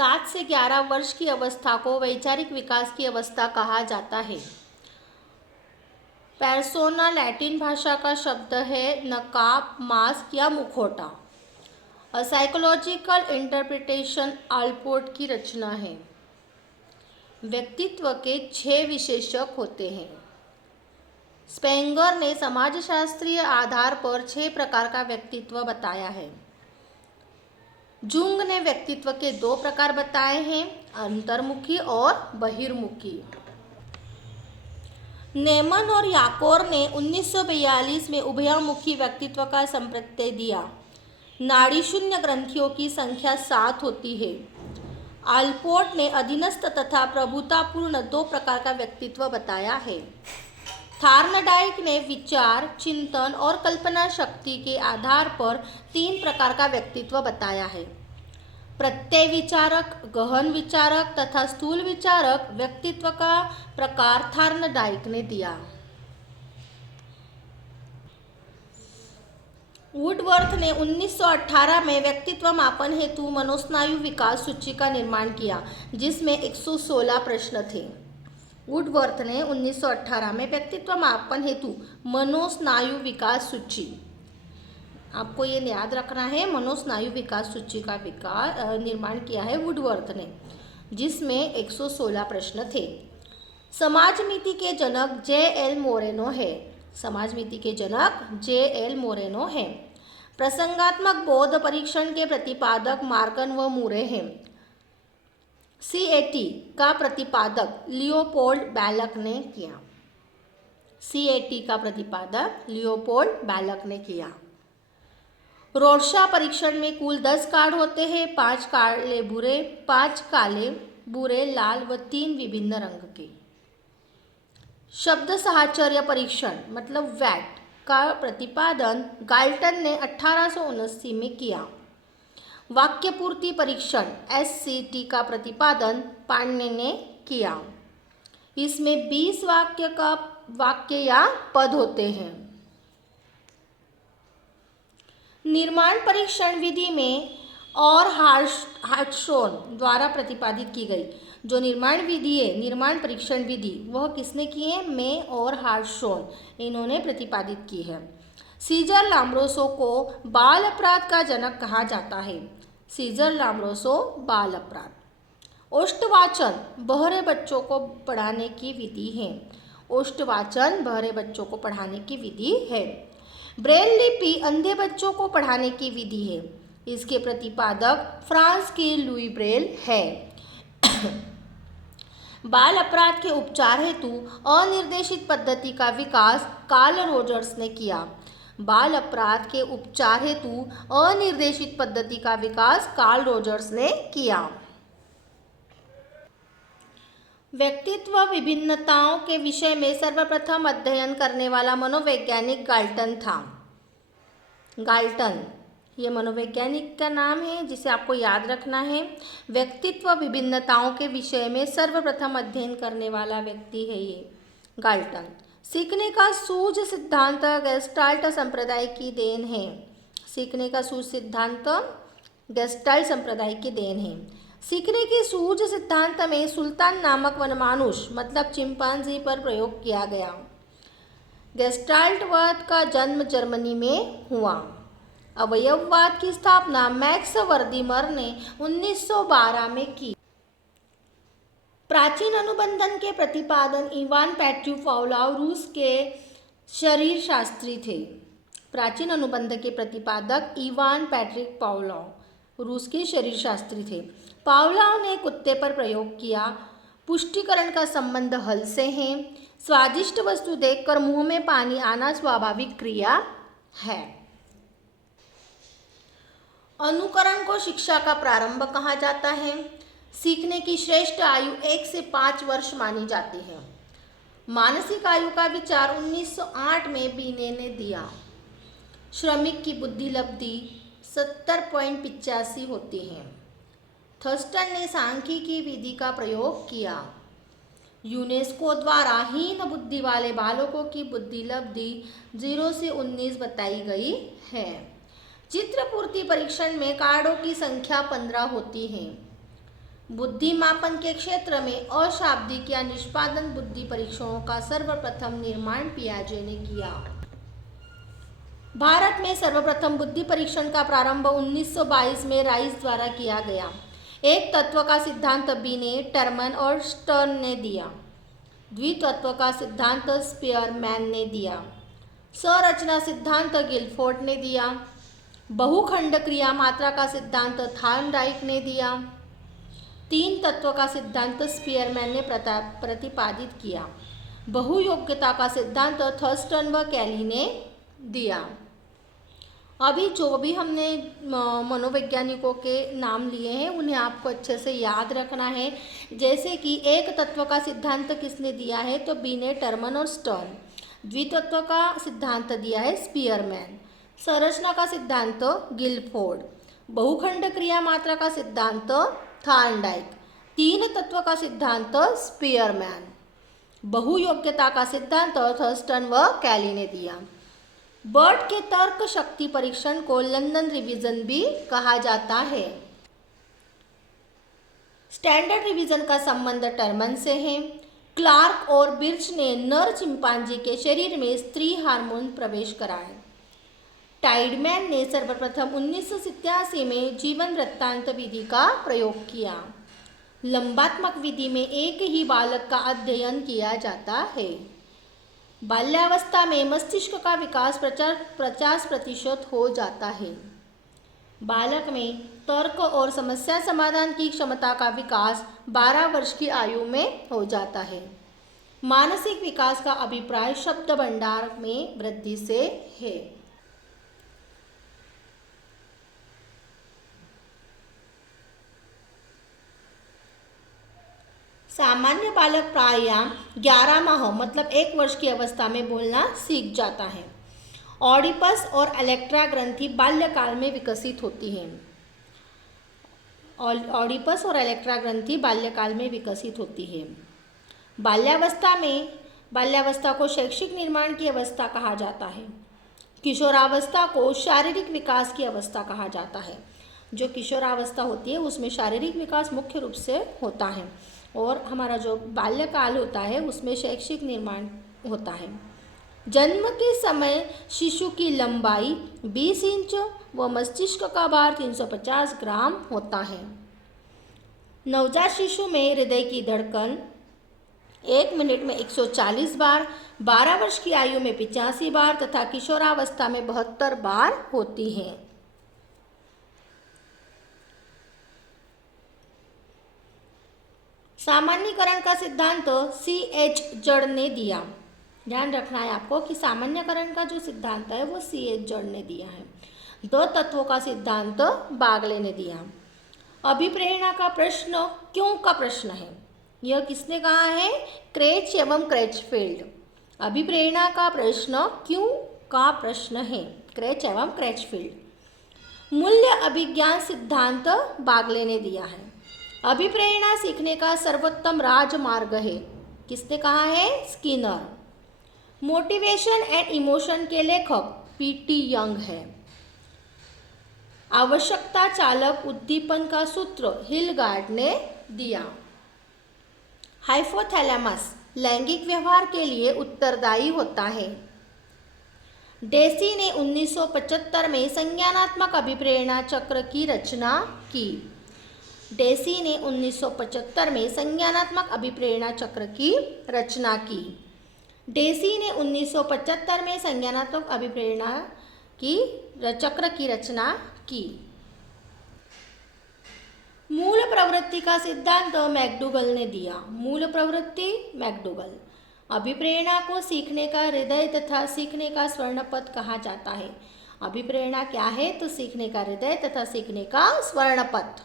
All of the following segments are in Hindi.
7 से 11 वर्ष की अवस्था को वैचारिक विकास की अवस्था कहा जाता है। पेर्सोना लैटिन भाषा का शब्द है नकाब, मास्क या मुखौटा। साइकोलॉजिकल इंटरप्रिटेशन आल्पोर्ट की रचना है। व्यक्तित्व के 6 विशेषक होते हैं। स्पेंगर ने समाजशास्त्रीय आधार पर 6 प्रकार का व्यक्तित्व बताया है। जुंग ने व्यक्तित्व के 2 प्रकार बताए हैं, अंतर्मुखी और बहिर्मुखी। नेमन और याकोर ने 1942 में उभयमुखी व्यक्तित्व का संप्रत्यय दिया। नाड़ी शून्य ग्रंथियों की संख्या 7 होती है। आल्पोर्ट ने अधीनस्थ तथा प्रभुतापूर्ण 2 प्रकार का व्यक्तित्व बताया है। थार्नडाइक ने विचार, चिंतन और कल्पना शक्ति के आधार पर 3 प्रकार का व्यक्तित्व बताया है। प्रत्यय विचारक, गहन विचारक तथा स्थूल विचारक व्यक्तित्व का प्रकार थार्नडाइक ने दिया। वुडवर्थ ने 1918 में व्यक्तित्व मापन हेतु मनोस्नायु विकास सूची का निर्माण किया, जिसमें 116 प्रश्न थे। वुडवर्थ ने 1918 में व्यक्तित्व मापन हेतु मनोस्नायु विकास सूची, आपको ये याद रखना है, मनोस्नायु विकास सूची का निर्माण किया है वुडवर्थ ने, जिसमें 116 प्रश्न थे। समाजनीति के जनक जे.एल. मोरेनो है। समाजनीति के जनक जे.एल. मोरेनो है। प्रसंगात्मक बौद्ध परीक्षण के प्रतिपादक मार्गन व मुरे हैं। CAT का प्रतिपादक लियोपोल्ड बैलक ने किया। CAT का प्रतिपादक लियोपोल्ड बैलक ने किया। रोर्शा परीक्षण में कुल 10 कार्ड होते हैं, 5 काले भूरे, 5 काले भूरे, लाल व 3 विभिन्न रंग के। शब्द साहचर्य परीक्षण मतलब वैट का प्रतिपादन गाल्टन ने 1879 में किया। वाक्य पूर्ति परीक्षण SCT का प्रतिपादन पाणिनि ने किया। इसमें 20 वाक्य या पद होते हैं। निर्माण परीक्षण विधि में और हार्टशोन द्वारा प्रतिपादित की गई। जो निर्माण विधि है, निर्माण परीक्षण विधि, वह किसने की है? मे और हार्टशोन, इन्होंने प्रतिपादित की है। सीजर लाम्ब्रोसो को बाल अपराध का जनक कहा जाता है। सीजर लाम्ब्रोसो बाल अपराध। ओष्ठवाचन बहरे बच्चों को पढ़ाने की विधि है। ओष्ठवाचन बहरे बच्चों को पढ़ाने की विधि है। ब्रेल लिपि अंधे बच्चों को पढ़ाने की विधि है। इसके प्रतिपादक फ्रांस के लुई ब्रेल है। बाल अपराध के उपचार हेतु अनिर्देशित पद्धति का विकास कार्ल रोजर्स ने किया। बाल अपराध के उपचार हेतु अनिर्देशित पद्धति का विकास कार्ल रोजर्स ने किया। व्यक्तित्व विभिन्नताओं के विषय में सर्वप्रथम अध्ययन करने वाला मनोवैज्ञानिक गाल्टन था। गाल्टन, ये मनोवैज्ञानिक का नाम है जिसे आपको याद रखना है। व्यक्तित्व विभिन्नताओं के विषय में सर्वप्रथम अध्ययन करने वाला व्यक्ति है ये गाल्टन। सीखने का सूझ सिद्धांत गेस्टाल्ट संप्रदाय की देन है। सीखने का सूझ सिद्धांत गेस्टाल्ट संप्रदाय की देन है। सीखने की सूझ सिद्धांत में सुल्तान नामक वनमानुष मतलब चिंपांजी पर प्रयोग किया गया। गेस्टाल्टवाद का जन्म जर्मनी में हुआ। अवयववाद की स्थापना मैक्स वर्दीमर ने 1912 में की। प्राचीन अनुबंधन के प्रतिपादन इवान पेट्रू पावलोव रूस के शरीर शास्त्री थे। प्राचीन अनुबंध के प्रतिपादक इवान पैट्रिक पावलोव रूस के शरीर शास्त्री थे। पावलोव ने कुत्ते पर प्रयोग किया। पुष्टिकरण का संबंध हल से है। स्वादिष्ट वस्तु देखकर मुंह में पानी आना स्वाभाविक क्रिया है। अनुकरण को शिक्षा का प्रारंभ कहा जाता है। सीखने की श्रेष्ठ आयु 1 से 5 वर्ष मानी जाती है। मानसिक आयु का विचार 1908 में बीने ने दिया। श्रमिक की बुद्धि लब्धि 70.85 होती है। थर्स्टन ने सांख्यिकी विधि का प्रयोग किया। यूनेस्को द्वारा हीन बुद्धि वाले बालकों की बुद्धि लब्धि 0 से 19 बताई गई है। चित्र पूर्ति परीक्षण में कार्डों की संख्या 15 होती है। बुद्धिमापन के क्षेत्र में अशाब्दिक या निष्पादन बुद्धि परीक्षणों का सर्वप्रथम निर्माण पियाजे ने किया। भारत में सर्वप्रथम बुद्धि परीक्षण का प्रारंभ 1922 में राइस द्वारा किया गया। एक तत्व का सिद्धांत बिनेट, टर्मन और स्टर्न ने दिया। द्वितत्व का सिद्धांत स्पीयरमैन ने दिया। संरचना सिद्धांत गिलफोर्ड ने दिया। बहुखंड क्रिया मात्रा का सिद्धांत थॉर्नडाइक ने दिया। तीन तत्व का सिद्धांत स्पीयरमैन ने प्रतिपादित किया। बहुयोग्यता का सिद्धांत थर्स्टन व कैली ने दिया। अभी जो भी हमने मनोवैज्ञानिकों के नाम लिए हैं उन्हें आपको अच्छे से याद रखना है। जैसे कि एक तत्व का सिद्धांत किसने दिया है, तो बिनेट, टर्मन और स्टर्न। द्वितत्व का सिद्धांत दिया है स्पीयरमैन। संरचना का सिद्धांत गिलफोर्ड। बहुखंड क्रिया मात्रा का सिद्धांत थॉर्नडाइक। तीन तत्व का सिद्धांत स्पीयरमैन। बहुयोग्यता का सिद्धांत थर्स्टन व कैली ने दिया। बर्ट के तर्क शक्ति परीक्षण को लंदन रिवीजन भी कहा जाता है। स्टैंडर्ड रिवीजन का संबंध टर्मन से है। क्लार्क और बिर्च ने नर चिंपांजी के शरीर में स्त्री हार्मोन प्रवेश कराए। टाइडमैन ने सर्वप्रथम 1987 में जीवन वृत्तांत विधि का प्रयोग किया। लंबात्मक विधि में एक ही बालक का अध्ययन किया जाता है। बाल्यावस्था में मस्तिष्क का विकास 50% हो जाता है। बालक में तर्क और समस्या समाधान की क्षमता का विकास 12 वर्ष की आयु में हो जाता है। मानसिक विकास का अभिप्राय शब्द भंडार में वृद्धि से है। सामान्य बालक प्रायः 11 माह मतलब 1 वर्ष की अवस्था में बोलना सीख जाता है। ऑडिपस और इलेक्ट्रा ग्रंथि बाल्यकाल में विकसित होती हैं। ऑडिपस और इलेक्ट्रा ग्रंथि बाल्यकाल में विकसित होती है। बाल्यावस्था को शैक्षिक निर्माण की अवस्था कहा जाता है। किशोरावस्था को शारीरिक विकास की अवस्था कहा जाता है। जो किशोरावस्था होती है उसमें शारीरिक विकास मुख्य रूप से होता है और हमारा जो बाल्यकाल होता है उसमें शैक्षिक निर्माण होता है। जन्म के समय शिशु की लंबाई 20 इंच व मस्तिष्क का भार 350 ग्राम होता है। नवजात शिशु में हृदय की धड़कन 1 मिनट में 140 बार, 12 वर्ष की आयु में 85 बार तथा किशोरावस्था में 72 बार होती है। सामान्यीकरण का सिद्धांत C.H. जड़ ने दिया। ध्यान रखना है आपको कि सामान्यीकरण का जो सिद्धांत है वो C.H. जड़ ने दिया है। दो तत्वों का सिद्धांत बागले ने दिया। अभिप्रेरणा का प्रश्न क्यों का प्रश्न है, यह किसने कहा है, क्रेच एवं क्रेचफील्ड। अभिप्रेरणा का प्रश्न क्यों का प्रश्न है, क्रेच एवं क्रेचफील्ड। मूल्य अभिज्ञान सिद्धांत बागले ने दिया है। अभिप्रेरणा सीखने का सर्वोत्तम राजमार्ग है, किसने कहा है, स्किनर। मोटिवेशन एंड इमोशन के लेखक P.T. यंग है। आवश्यकता चालक उद्दीपन का सूत्र हिलगार्ड ने दिया। हाइपोथैलेमस लैंगिक व्यवहार के लिए उत्तरदायी होता है। डेसी ने 1975 में संज्ञानात्मक अभिप्रेरणा चक्र की रचना की। डेसी ने 1975 में संज्ञानात्मक अभिप्रेरणा चक्र की रचना की। डेसी ने 1975 में संज्ञानात्मक अभिप्रेरणा की चक्र की रचना की। मूल प्रवृत्ति का सिद्धांत मैकडूगल ने दिया। मूल प्रवृत्ति मैकडूगल। अभिप्रेरणा को सीखने का हृदय तथा सीखने का स्वर्णपथ कहा जाता है। अभिप्रेरणा क्या है, तो सीखने का हृदय तथा सीखने का स्वर्णपथ।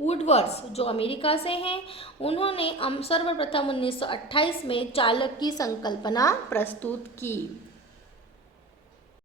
वुडवर्ड्स जो अमेरिका से हैं, उन्होंने सर्वप्रथम 1928 में चालक की संकल्पना प्रस्तुत की।